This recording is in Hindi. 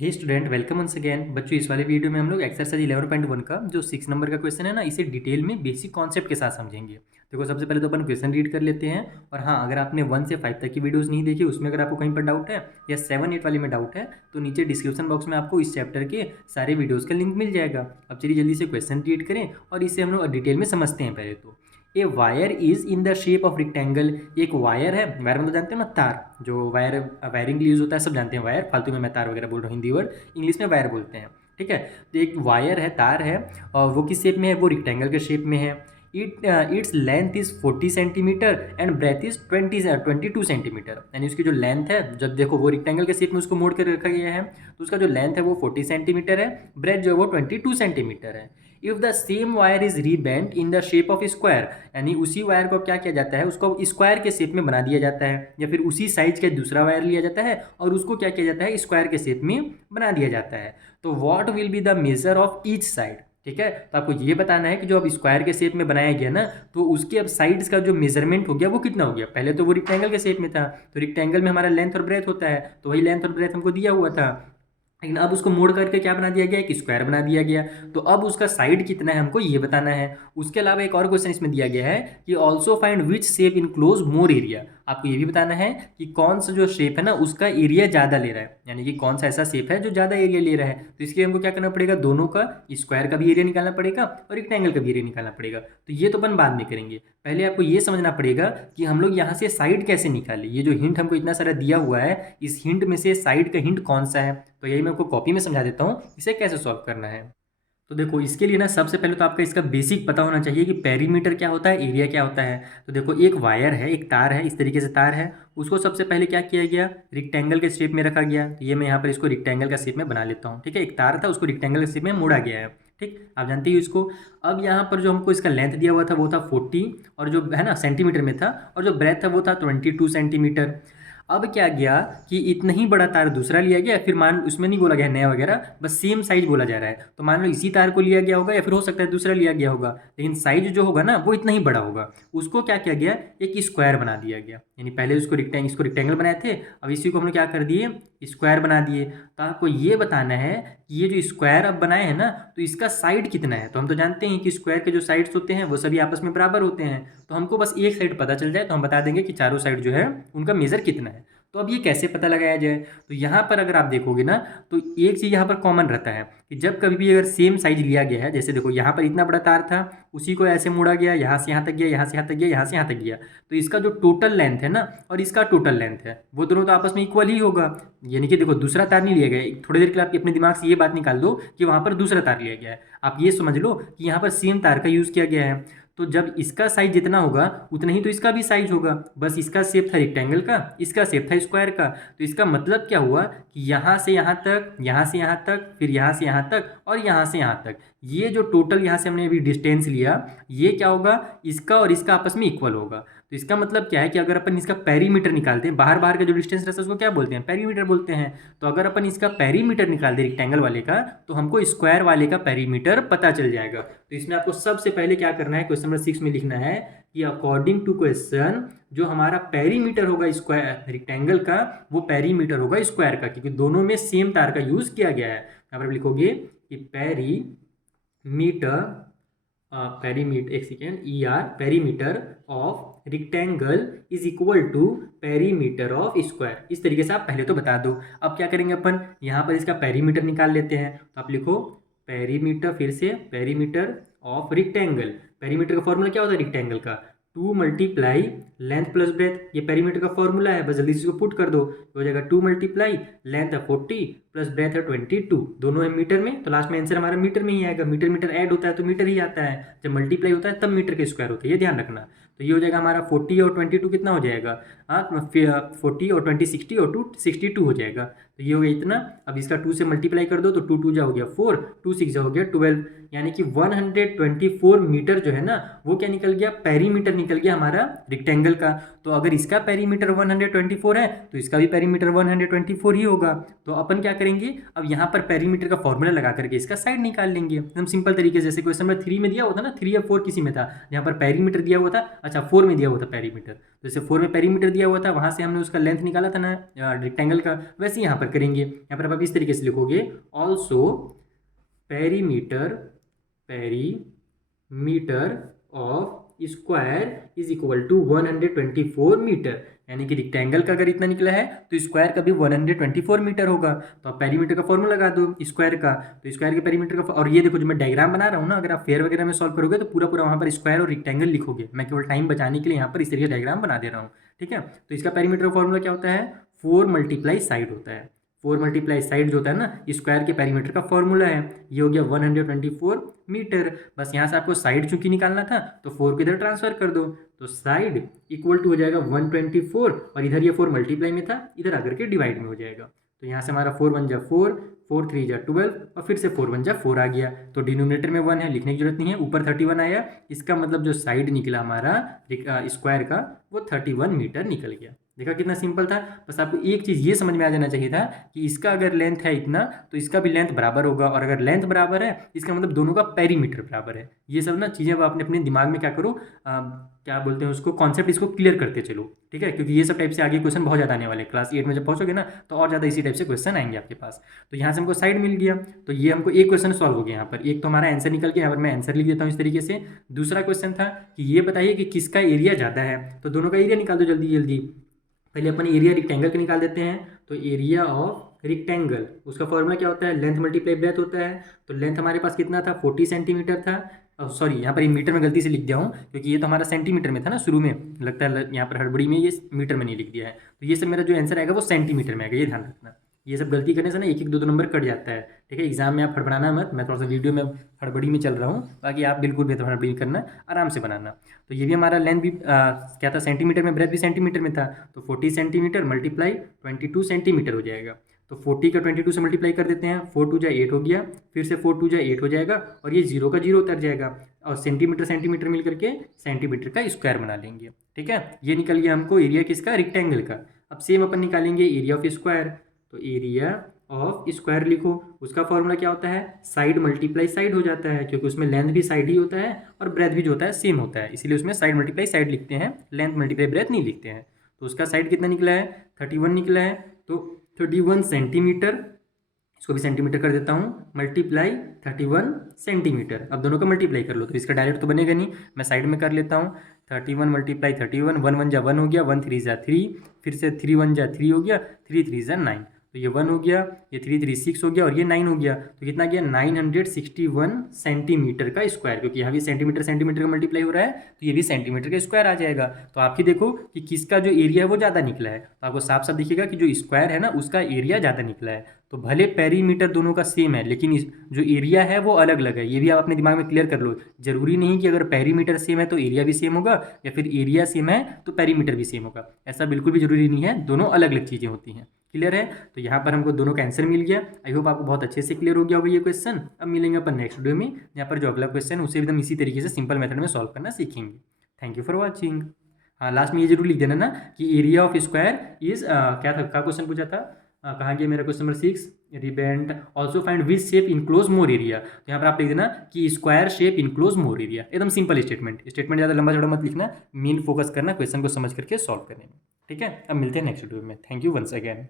हे स्टूडेंट, वेलकम वंस अगेन। बच्चों, इस वाले वीडियो में हम लोग एक्सरसाइज 11.1 का जो 6 नंबर का क्वेश्चन है ना, इसे डिटेल में बेसिक कॉन्सेप्ट के साथ समझेंगे। देखो, सबसे पहले तो अपन क्वेश्चन रीड कर लेते हैं। और हाँ, अगर आपने 1 से 5 तक की वीडियोस नहीं देखी, उसमें अगर आपको कहीं पर डाउट है या 7-8 वाली में डाउट है, तो नीचे डिस्क्रिप्शन बॉक्स में आपको इस चैप्टर के सारे वीडियोज़ का लिंक मिल जाएगा। अब चलिए जल्दी से क्वेश्चन रीड करें और इसे हम लोग डिटेल में समझते हैं। पहले तो a wire is in the shape of rectangle. एक वायर है, वायर मतलब जानते हैं ना, तार। जो वायर वायरिंग के लिए यूज़ होता है, सब जानते हैं वायर। फालतू में मैं तार वगैरह बोल रहा हूँ, हिंदी वर्ड, इंग्लिश में वायर बोलते हैं। ठीक है, तो एक वायर है, तार है, और वो किस शेप में है? वो रेक्टेंगल के शेप में है। It's length is 40 centimetre and breadth is 22 centimetre. यानी उसकी जो लेंथ है, जब देखो वो रेक्टेंगल के शेप में उसको मोड़ कर रखा गया है, तो उसका जो लेंथ है वो 40 सेंटीमीटर है, ब्रेथ जो है वो 22 सेंटीमीटर है। If the same wire is rebent in the shape of square, यानी उसी वायर को क्या किया जाता है, उसको स्क्वायर के शेप में बना दिया जाता है, या फिर उसी साइज का दूसरा वायर लिया जाता है और उसको क्या किया जाता है, स्क्वायर के शेप में बना दिया जाता है। तो what will be the measure of each side? ठीक है, तो आपको ये बताना है कि जो अब स्क्वायर के शेप में बनाया गया ना, तो उसके अब साइड्स का जो मेजरमेंट हो गया वो कितना हो गया। पहले तो वो रेक्टेंगल के शेप में था, तो रेक्टेंगल में हमारा लेंथ और ब्रेथ होता है, तो वही लेंथ और ब्रेथ हमको दिया हुआ था। लेकिन अब उसको मोड़ करके क्या बना दिया गया, एक स्क्वायर बना दिया गया। तो अब उसका साइड कितना है हमको ये बताना है। उसके अलावा एक और क्वेश्चन इसमें दिया गया है कि also find which shape enclose more area. आपको ये भी बताना है कि कौन सा जो शेप है ना, उसका एरिया ज़्यादा ले रहा है, यानी कि कौन सा ऐसा शेप है जो ज़्यादा एरिया ले रहा है। तो इसके लिए हमको क्या करना पड़ेगा, दोनों का, स्क्वायर का भी एरिया निकालना पड़ेगा और रेक्टेंगल का भी एरिया निकालना पड़ेगा। तो ये तो अपन बाद में करेंगे, पहले आपको ये समझना पड़ेगा कि हम लोग यहाँ से साइड कैसे निकालें। ये जो हिंट हमको इतना सारा दिया हुआ है, इस हिंट में से साइड का हिंट कौन सा है, तो यही मैं आपको कॉपी में समझा देता हूँ इसे कैसे सॉल्व करना है। तो देखो, इसके लिए ना सबसे पहले तो आपका इसका बेसिक पता होना चाहिए कि पेरीमीटर क्या होता है, एरिया क्या होता है। तो देखो, एक वायर है, एक तार है, इस तरीके से तार है, उसको सबसे पहले क्या किया गया, रेक्टेंगल के शेप में रखा गया। तो ये मैं यहाँ पर इसको रेक्टेंगल का शेप में बना लेता हूँ। ठीक है, एक तार था, उसको रेक्टेंगल के शेप में मोड़ा गया है। ठीक, आप जानते ही इसको। अब यहाँ पर जो हमको इसका लेंथ दिया हुआ था वो था 40, और जो है ना सेंटीमीटर में था, और जो ब्रेथ था वो था 22 सेंटीमीटर। अब क्या गया कि इतना ही बड़ा तार दूसरा लिया गया, फिर मान उसमें नहीं बोला गया नया वगैरह, बस सेम साइज बोला जा रहा है। तो मान लो इसी तार को लिया गया होगा, या फिर हो सकता है दूसरा लिया गया होगा, लेकिन साइज जो होगा ना वो इतना ही बड़ा होगा। उसको क्या किया गया, एक स्क्वायर बना दिया गया। यानी पहले इसको रेक्टेंगल बनाए थे, अब इसी को हमने क्या कर दिए, स्क्वायर बना दिए। तो आपको ये बताना है कि ये जो स्क्वायर अब बनाए हैं ना, तो इसका साइड कितना है। तो हम तो जानते हैं कि स्क्वायर के जो साइड्स होते हैं वो सभी आपस में बराबर होते हैं। तो हमको बस एक साइड पता चल जाए तो हम बता देंगे कि चारों साइड जो है उनका मेज़र कितना है। तो अब ये कैसे पता लगाया जाए, तो यहाँ पर अगर आप देखोगे ना, तो एक चीज़ यहाँ पर कॉमन रहता है कि जब कभी भी अगर सेम साइज लिया गया है, जैसे देखो यहाँ पर इतना बड़ा तार था, उसी को ऐसे मोड़ा गया, यहाँ से यहाँ तक गया, यहाँ से यहाँ तक गया, यहाँ से यहाँ तक गया, तो इसका जो टोटल लेंथ है ना और इसका टोटल लेंथ है, वो दोनों तो आपस में इक्वल ही होगा। यानी कि देखो, दूसरा तार नहीं लिया गया है। थोड़ी देर के लिए आप अपने दिमाग से ये बात निकाल दो कि वहाँ पर दूसरा तार लिया गया है। आप ये समझ लो कि यहाँ पर सेम तार का यूज़ किया गया है। तो जब इसका साइज जितना होगा उतना ही तो इसका भी साइज होगा। बस इसका शेप था रेक्टेंगल का, इसका शेप था स्क्वायर का। तो इसका मतलब क्या हुआ कि यहाँ से यहाँ तक, यहाँ से यहाँ तक, फिर यहाँ से यहाँ तक और यहाँ से यहाँ तक, ये जो टोटल यहाँ से हमने अभी डिस्टेंस लिया, ये क्या होगा, इसका और इसका आपस में इक्वल होगा। तो इसका मतलब क्या है कि अगर अपन इसका पेरीमीटर निकालते हैं, बाहर बाहर का जो डिस्टेंस रहता है उसको क्या बोलते हैं, पेरीमीटर बोलते हैं। तो अगर अपन इसका पेरीमीटर निकाल दें रेक्टेंगल वाले का, तो हमको स्क्वायर वाले का पेरीमीटर पता चल जाएगा। तो इसमें आपको सबसे पहले क्या करना है, क्वेश्चन नंबर 6 में लिखना है कि अकॉर्डिंग टू क्वेश्चन, जो हमारा पेरीमीटर होगा स्क्वायर रेक्टेंगल का, वो पेरीमीटर होगा स्क्वायर का, क्योंकि दोनों में सेम तार का यूज किया गया है। यहाँ पर लिखोगे कि पेरीमीटर, एक second, perimeter of rectangle is equal to perimeter of square. इस तरीके से आप पहले तो बता दो। अब क्या करेंगे अपन, यहाँ पर इसका पेरीमीटर निकाल लेते हैं। तो आप लिखो पेरीमीटर, फिर से पेरीमीटर ऑफ रेक्टेंगल। पेरीमीटर का फॉर्मूला क्या होता है रेक्टेंगल का, 2 मल्टीप्लाई लेंथ प्लस ब्रेथ। ये पेरीमीटर का फॉर्मूला है, बस जल्दी से इसको पुट कर दो, तो हो जाएगा 2 मल्टीप्लाई लेंथ है 40 प्लस ब्रेथ है 22। दोनों है मीटर में, तो लास्ट में आंसर हमारा मीटर में ही आएगा। मीटर मीटर ऐड होता है तो मीटर ही आता है, जब मल्टीप्लाई होता है तब मीटर के स्क्वायर होता है, ये ध्यान रखना। तो ये हो जाएगा हमारा 40 और 22 कितना हो जाएगा, हाँ 40 और 20 60 और 2 62 हो जाएगा। तो ये हो गया इतना। अब इसका 2 से मल्टीप्लाई कर दो, तो 2 2 जा हो गया 4, 2 6 जा हो गया 12, यानी कि 124 मीटर जो है ना, वो क्या निकल गया, पेरीमीटर निकल गया हमारा रेक्टेंगल का। तो अगर इसका पेरीमीटर 124 है तो इसका भी पेरीमीटर 124 ही होगा। तो अपन क्या करेंगे, अब यहाँ पर पेरीमीटर का फॉर्मूला लगा करके इसका साइड निकाल लेंगे एकदम सिंपल तरीके से। जैसे क्वेश्चन नंबर 3 में दिया हुआ था ना, 3 या 4 किसी में था, यहाँ पर पेरीमीटर दिया हुआ था, अच्छा 4 में दिया हुआ था पेरीमीटर, तो जैसे 4 में पेरीमीटर दिया हुआ था, वहाँ से हमने उसका लेंथ निकाला था ना रेक्टेंगल का, वैसे यहाँ पर करेंगे। यहाँ पर आप इस तरीके से लिखोगे, also perimeter of square is equal to 124 metre. यानी कि रेक्टेंगल का अगर इतना निकला है तो स्क्वायर का भी 124 मीटर होगा। तो आप पेरीमीटर का फॉर्मूला लगा दो स्क्वायर का, तो स्क्वायर के पेरीमीटर का। और ये देखो जो मैं डायग्राम बना रहा हूँ ना, अगर आप फेयर वगैरह में सॉल्व करोगे तो पूरा पूरा वहाँ पर स्क्वायर और रेक्टेंगल लिखोगे। मैं केवल टाइम बचाने के लिए यहाँ पर इस तरीके डायग्राम बना दे रहा हूँ, ठीक है। तो इसका पेरीमीटर का फॉर्मूला क्या होता है, 4 मल्टीप्लाई साइड होता है। 4 मल्टीप्लाई साइड जो होता है ना, स्क्वायर के पेरीमीटर का फॉर्मूला है। ये हो गया 124 मीटर। बस यहाँ से आपको साइड चूंकि निकालना था तो 4 को इधर ट्रांसफर कर दो, तो साइड इक्वल टू हो जाएगा 124, और इधर ये 4 मल्टीप्लाई में था, इधर आकर के डिवाइड में हो जाएगा। तो यहाँ से हमारा 4 1 जा 4, 4 3 जा 12, और फिर से 4 1 जा 4 आ गया। तो डिनोमिनेटर में 1 है, लिखने की जरूरत नहीं है। ऊपर 31 आया, इसका मतलब जो साइड निकला हमारा स्क्वायर का वो 31 मीटर निकल गया। देखा कितना सिंपल था। बस आपको एक चीज़ ये समझ में आ जाना चाहिए था कि इसका अगर लेंथ है इतना तो इसका भी लेंथ बराबर होगा, और अगर लेंथ बराबर है इसका मतलब दोनों का पेरीमीटर बराबर है। ये सब ना चीज़ें आप अपने दिमाग में क्या करो, क्या बोलते हैं उसको, कॉन्सेप्ट इसको क्लियर करते चलो, ठीक है। क्योंकि ये सब टाइप से आगे क्वेश्चन बहुत ज़्यादा आने वाले हैं। क्लास 8 में जब पहुँचोगे ना तो और ज़्यादा इसी टाइप से क्वेश्चन आएंगे आपके पास। तो यहाँ से हमको साइड मिल गया, तो ये हमको एक क्वेश्चन सॉल्व हो गया। यहाँ पर एक तो हमारा आंसर निकल गया, यहाँ पर मैं आंसर लिख देता हूँ इस तरीके से। दूसरा क्वेश्चन था कि ये बताइए कि किसका एरिया ज़्यादा है, तो दोनों का एरिया निकाल दो जल्दी जल्दी। पहले अपन एरिया रेक्टेंगल का निकाल देते हैं। तो एरिया ऑफ रेक्टेंगल, उसका फॉर्मूला क्या होता है, लेंथ मल्टीप्लाई ब्रेथ होता है। तो लेंथ हमारे पास कितना था, 40 सेंटीमीटर था। सॉरी, यहाँ पर मीटर में गलती से लिख दिया हूँ, क्योंकि ये तो हमारा सेंटीमीटर में था ना शुरू में, लगता है यहाँ पर हड़बड़ी में ये मीटर में नहीं लिख दिया है। तो ये सब मेरा जो आंसर आएगा वो सेंटीमीटर में आएगा, ये ध्यान रखना। ये सब गलती करने से ना एक एक दो दो नंबर कट जाता है, ठीक है। एग्जाम में आप हड़बड़ाना मत, मैं थोड़ा सा वीडियो में हड़बड़ी में चल रहा हूँ, बाकी आप बिल्कुल भी हड़बड़ी करना, आराम से बनाना। तो ये भी हमारा लेंथ भी क्या था, सेंटीमीटर में, ब्रेथ भी सेंटीमीटर में था। तो 40 सेंटीमीटर मल्टीप्लाई 22 सेंटीमीटर हो जाएगा। तो 40 का 22 से मल्टीप्लाई कर देते हैं, 4 2 जा 8 हो गया, फिर से 4 2 जा 8 हो जाएगा, और ये 0 का 0 उतर जाएगा, और सेंटीमीटर सेंटीमीटर मिल करके सेंटीमीटर का स्क्वायर बना लेंगे, ठीक है। ये निकल गया हमको एरिया किसका, रेक्टेंगल का। अब सेम अपन निकालेंगे एरिया ऑफ स्क्वायर। तो एरिया ऑफ स्क्वायर लिखो, उसका फॉर्मूला क्या होता है, साइड मल्टीप्लाई साइड हो जाता है, क्योंकि उसमें लेंथ भी साइड ही होता है और ब्रेथ भी जो होता है सेम होता है, इसीलिए उसमें साइड मल्टीप्लाई साइड लिखते हैं, लेंथ मल्टीप्लाई ब्रेथ नहीं लिखते हैं। तो उसका साइड कितना निकला है, 31 निकला है। तो 31 सेंटीमीटर, इसको भी सेंटीमीटर कर देता हूँ, मल्टीप्लाई 31 सेंटीमीटर। अब दोनों का मल्टीप्लाई कर लो, तो इसका डायरेक्ट तो बनेगा नहीं, मैं साइड में कर लेता हूँ। 31 मल्टीप्लाई 31, 1 1 जा 1 हो गया, 1 3 जा 3, फिर से 3 1 जा 3 हो गया, 3 3 जा 9। तो ये 1 हो गया, ये 3 3 6 हो गया, और ये 9 हो गया। तो कितना गया, 961 सेंटीमीटर का स्क्वायर, क्योंकि यहाँ भी सेंटीमीटर सेंटीमीटर का मल्टीप्लाई हो रहा है, तो ये भी सेंटीमीटर का स्क्वायर आ जाएगा। तो आप ही देखो कि किसका जो एरिया है वो ज़्यादा निकला है, तो आपको साफ साफ दिखेगा कि जो स्क्वायर है ना उसका एरिया ज़्यादा निकला है। तो भले पेरीमीटर दोनों का सेम है, लेकिन जो एरिया है वो अलग अलग है। ये भी आप अपने दिमाग में क्लियर कर लो। जरूरी नहीं कि अगर पेरीमीटर सेम है तो एरिया भी सेम होगा, या फिर एरिया सेम है तो पेरीमीटर भी सेम होगा, ऐसा बिल्कुल भी जरूरी नहीं है। दोनों अलग अलग चीज़ें होती हैं। क्लियर है। तो यहाँ पर हमको दोनों का आंसर मिल गया। आई होप आपको बहुत अच्छे से क्लियर हो गया होगा ये क्वेश्चन। अब मिलेंगे अपन नेक्स्ट वीडियो में, यहाँ पर जो अगला क्वेश्चन है उसे एकदम इसी तरीके से सिंपल मेथड में सॉल्व करना सीखेंगे। Thank you for watching. हाँ, लास्ट में ये जरूर लिख देना ना कि एरिया ऑफ स्क्वायर इज क्या था, क्या क्वेश्चन पूछा था, कहाँ गया मेरा question number 6, rebend also find which shape enclose more area. तो यहाँ पर आप लिख देना कि square shape enclose more area. एकदम सिंपल स्टेटमेंट ज़्यादा लंबा चौड़ा मत लिखना, मेन फोकस करना क्वेश्चन को समझ करके सॉल्व करने में, ठीक है। अब मिलते हैं नेक्स्ट वीडियो में। Thank you once again.